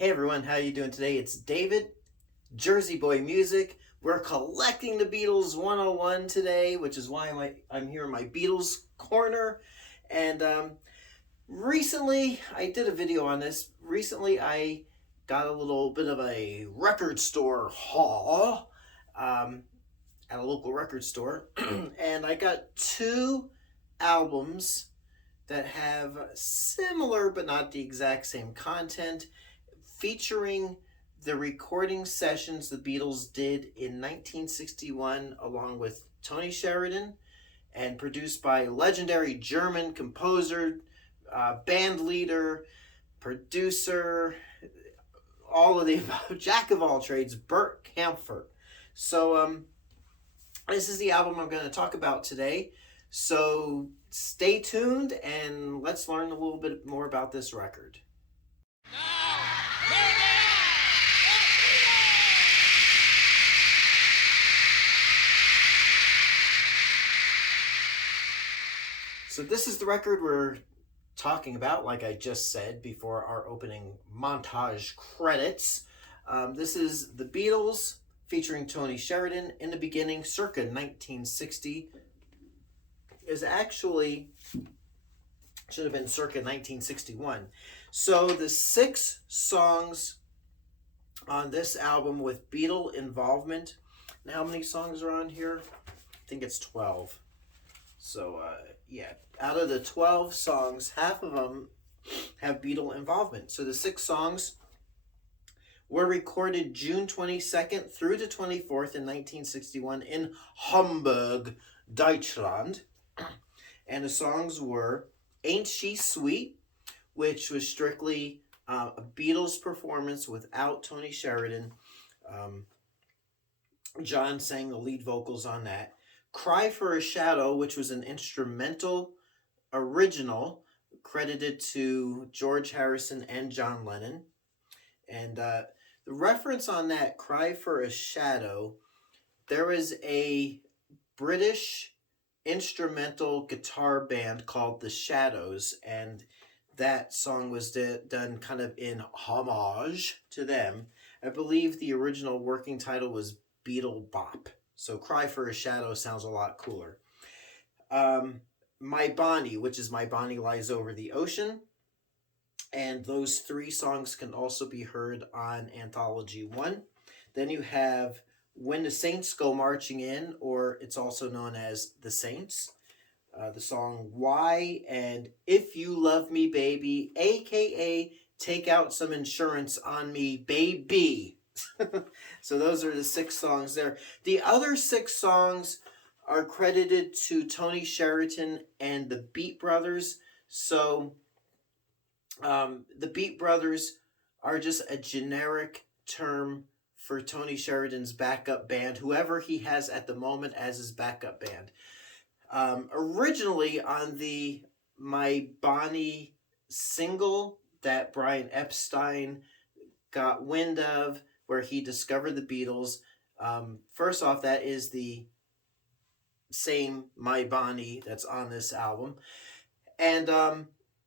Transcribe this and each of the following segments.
Hey everyone, how you doing today? It's David, Jersey Boy Music. We're collecting the Beatles 101 today, which is why I'm here in my Beatles corner. And recently, I did a video on this. Recently, I got a little bit of a record store haul at a local record store. And I got two albums that have similar but not the exact same content, featuring the recording sessions the Beatles did in 1961 along with Tony Sheridan, and produced by legendary German composer, band leader, producer, all of the above, jack of all trades, Bert Kaempfert. So this is the album I'm going to talk about today. So stay tuned and let's learn a little bit more about this record. So this is the record we're talking about, like I just said before our opening montage credits. This is the Beatles featuring Tony Sheridan in the beginning, circa 1960. Is actually should have been circa 1961. So the 6 songs on this album with Beatle involvement. Now, how many songs are on here? I think it's 12. So yeah, out of the 12 songs, half of them have Beatle involvement. So the 6 songs were recorded June 22nd through the 24th in 1961 in Hamburg, Deutschland. And the songs were Ain't She Sweet, which was strictly a Beatles performance without Tony Sheridan. John sang the lead vocals on that. Cry for a Shadow, which was an instrumental original credited to George Harrison and John Lennon. And the reference on that, Cry for a Shadow, there was a British instrumental guitar band called The Shadows, and that song was done kind of in homage to them. I believe the original working title was Beatle Bop. So Cry for a Shadow sounds a lot cooler. My Bonnie, which is My Bonnie Lies Over the Ocean. And those 3 songs can also be heard on Anthology 1. Then you have When the Saints Go Marching In, or it's also known as The Saints. The song Why, and If You Love Me Baby, aka Take Out Some Insurance on Me Baby. So those are the 6 songs there. The other 6 songs are credited to Tony Sheridan and the Beat Brothers. So the Beat Brothers are just a generic term for Tony Sheridan's backup band, whoever he has at the moment as his backup band. Originally on the My Bonnie single that Brian Epstein got wind of, where he discovered the Beatles. First off, that is the same My Bonnie that's on this album. And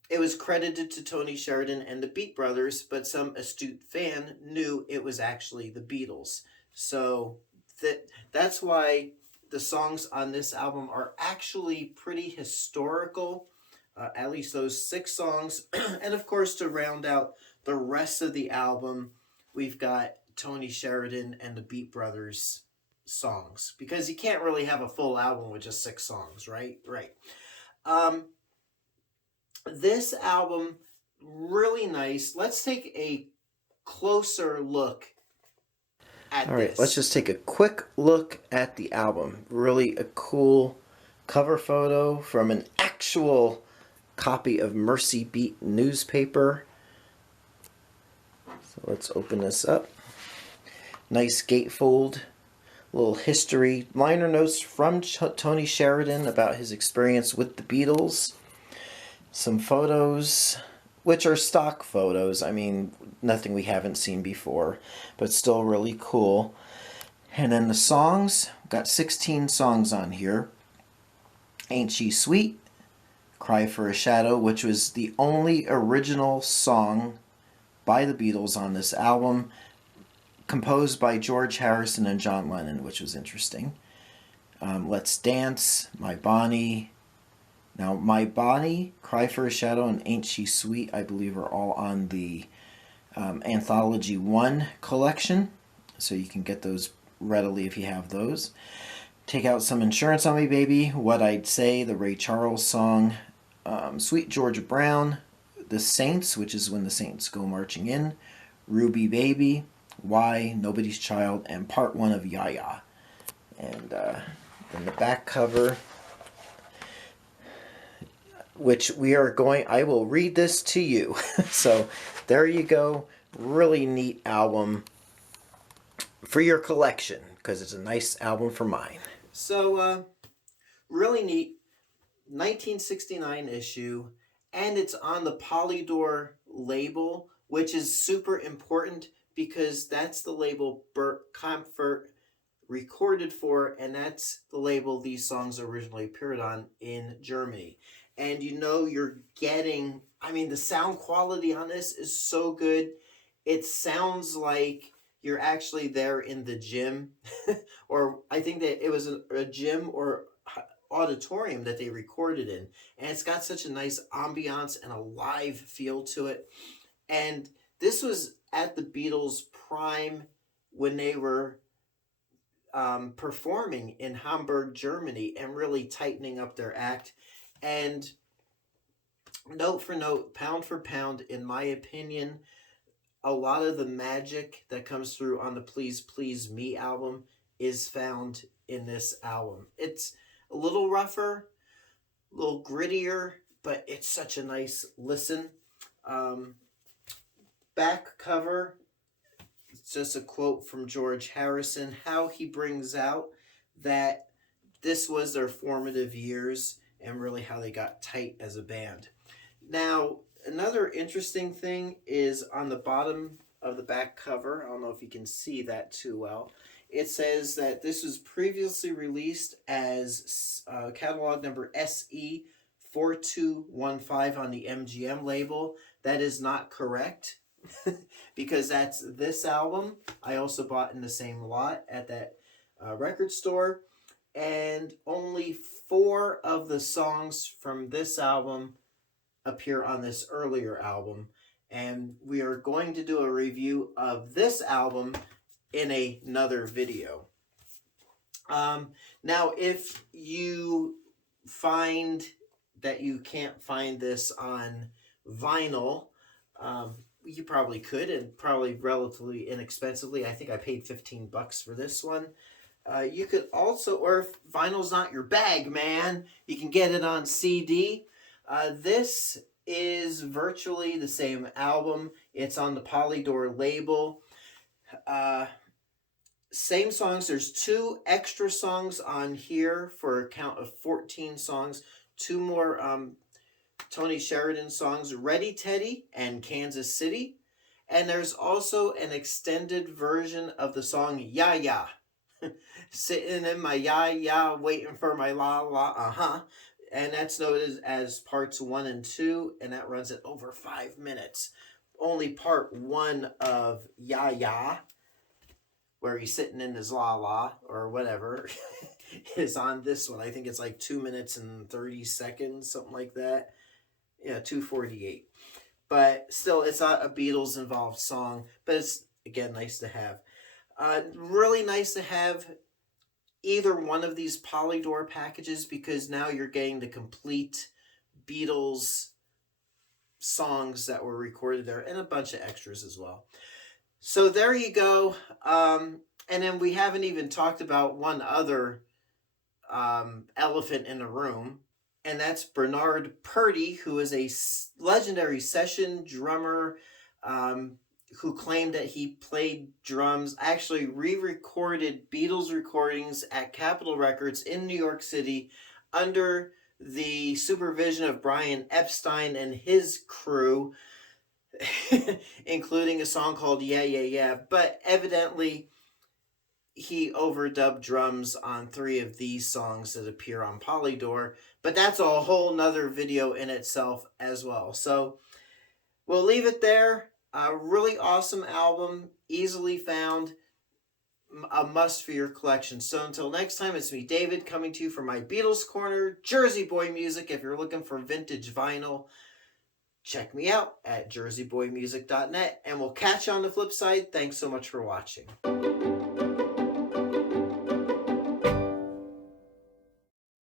it was credited to Tony Sheridan and the Beat Brothers, but some astute fan knew it was actually the Beatles. So that's why the songs on this album are actually pretty historical, at least those 6 songs. And of course, to round out the rest of the album, we've got Tony Sheridan and the Beat Brothers songs, because you can't really have a full album with just 6 songs, right? Right. This album, really nice. Let's take a closer look at this. All right, let's just take a quick look at the album. Really a cool cover photo from an actual copy of Mercy Beat newspaper. So let's open this up. Nice gatefold. Little history. Liner notes from Tony Sheridan about his experience with the Beatles. Some photos, which are stock photos. I mean, nothing we haven't seen before, but still really cool. And then the songs, got 16 songs on here. Ain't She Sweet, Cry for a Shadow, which was the only original song by the Beatles on this album, composed by George Harrison and John Lennon, which was interesting. Let's Dance, My Bonnie. Now, My Bonnie, Cry for a Shadow, and Ain't She Sweet, I believe, are all on the Anthology 1 collection, so you can get those readily if you have those. Take Out Some Insurance on Me, Baby, What I'd Say, the Ray Charles song, Sweet Georgia Brown, The Saints, which is When the Saints Go Marching In, Ruby Baby, Why, Nobody's Child, and Part 1 of Ya Ya. And then the back cover, which I will read this to you. So there you go. Really neat album for your collection, because it's a nice album for mine. So, really neat 1969 issue, and it's on the Polydor label, which is super important because that's the label Bert Kaempfert recorded for, and that's the label these songs originally appeared on in Germany. And you're getting, the sound quality on this is so good. It sounds like you're actually there in the gym, or I think that it was a gym or auditorium that they recorded in. And it's got such a nice ambiance and a live feel to it. And this was at the Beatles' prime when they were performing in Hamburg, Germany, and really tightening up their act. And note for note, pound for pound, in my opinion, a lot of the magic that comes through on the Please Please Me album is found in this album. It's a little rougher, a little grittier, but it's such a nice listen. Back cover, it's just a quote from George Harrison, how he brings out that this was their formative years and really how they got tight as a band. Now, another interesting thing is on the bottom of the back cover. I don't know if you can see that too well. It says that this was previously released as catalog number SE 4215 on the MGM label. That is not correct because that's this album. I also bought in the same lot at that record store. And only 4 of the songs from this album appear on this earlier album, and we are going to do a review of this album in another video. Now, if you find that you can't find this on vinyl, you probably could, and probably relatively inexpensively. I think I paid $15 for this one. You could also, or if vinyl's not your bag, man, you can get it on CD. This is virtually the same album. It's on the Polydor label. Same songs. There's 2 extra songs on here for a count of 14 songs. 2 more Tony Sheridan songs, Ready Teddy and Kansas City. And there's also an extended version of the song Ya Ya. Sitting in my ya ya, waiting for my la la, and that's noted as parts 1 and 2, and that runs at over 5 minutes. Only part 1 of ya ya, where he's sitting in his la la or whatever, is on this one. I think it's like 2 minutes and 30 seconds, something like that. Yeah, 2:48. But still, it's not a Beatles involved song, but it's, again, nice to have. Really nice to have either one of these Polydor packages, because now you're getting the complete Beatles songs that were recorded there and a bunch of extras as well. So there you go. And then we haven't even talked about one other elephant in the room, and that's Bernard Purdy, who is a legendary session drummer who claimed that he played drums, actually re-recorded Beatles recordings at Capitol Records in New York City under the supervision of Brian Epstein and his crew, including a song called Yeah, Yeah, Yeah. But evidently, he overdubbed drums on 3 of these songs that appear on Polydor. But that's a whole nother video in itself as well. So we'll leave it there. A really awesome album, easily found, a must for your collection. So until next time, it's me, David, coming to you from my Beatles Corner, Jersey Boy Music. If you're looking for vintage vinyl, check me out at jerseyboymusic.net, and we'll catch you on the flip side. Thanks so much for watching.